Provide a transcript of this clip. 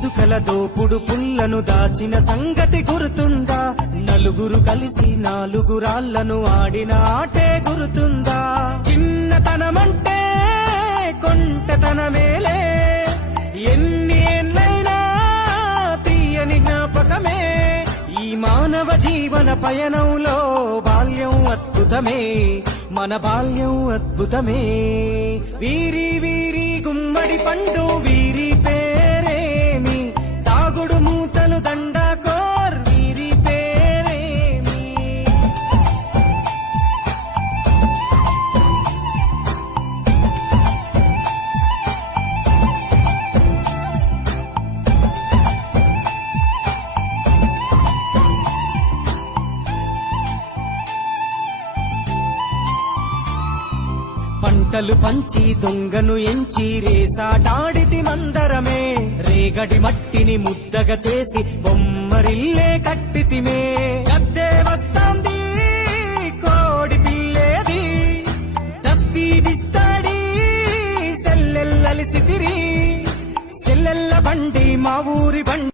ఇసుకల దోపుడు పుల్లను దాచిన సంగతి గుర్తుందా? నలుగురు కలిసి నాలుగు రాళ్ళను ఆడిన ఆటే గుర్తుందా? చిన్నతనమంటే కొంటతనమేలే ఎన్ని ఏళ్ళైనా తీయని జ్ఞాపకమే. ఈ మానవ జీవన పయనంలో బాల్యం అద్భుతమే. మన బాల్యం అద్భుతమే. వీరి వీరి గుమ్మడి పండు వీరి పంటలు పంచి దొంగను ఎంచి రేసాడాడితి మందరమే. రేగడి మట్టిని ముద్దగా చేసి బొమ్మరిల్లే కట్టితిమే. గద్దే వస్తాంది కోడి పిల్లేది. దస్తీ బిస్తాడి సెల్లెల్లలిసితిరి సెల్లెల్ల బండి మా ఊరి బండి